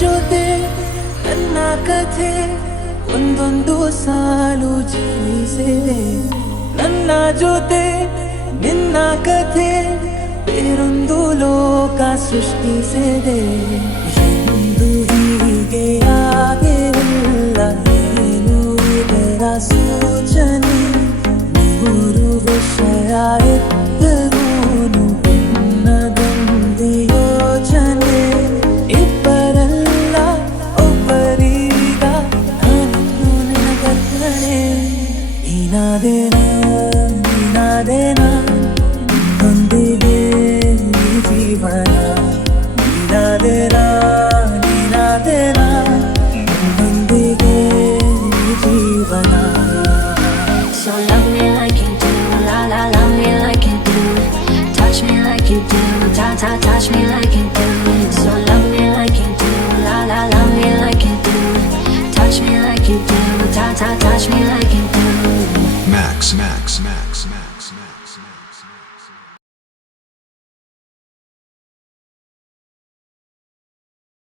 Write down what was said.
ಜೊತೆ ನನ್ನ ಕಥೆ ಒಂದೊಂದು ಸಾಲು ಜೀವಿಸಿದೆ. ನನ್ನ ಜೊತೆ ನಿನ್ನ ಕಥೆ ಬೇರೊಂದು ಲೋಕ ಸೃಷ್ಟಿಸಿದೆ. ಎಂದು ಹೀಗೆ ಆಗಿರಲಿಲ್ಲ, ಏನು ಇದರ ಸೂಚನೆ? 3 ವಿಷಯ ಇದ್ದರೂನು ನನ್ನದೊಂದು ಯೋಚನೆ. ಇಬ್ಬರಲ್ಲ ಒಬ್ಬರೀಗ ನಾನಿನ್ನು ನಿನಗರ್ಪಣೆ. ನೀನಾದೇನಾ ನೀನಾದೇನಾ ನನ್ನೊಂದಿಗೆ ಈ ಜೀವನ. ನೀನಾದೇನಾ ನೀನಾದೇನಾ ನನ್ನೊಂದಿಗೆ ಈ ಜೀವನ. So love me like you do, la la love me like you do. Touch me like you do, ta ta touch me like you do. So love me like you do, la la love me like you do. Touch me like you do, ta ta touch me like you do. Max.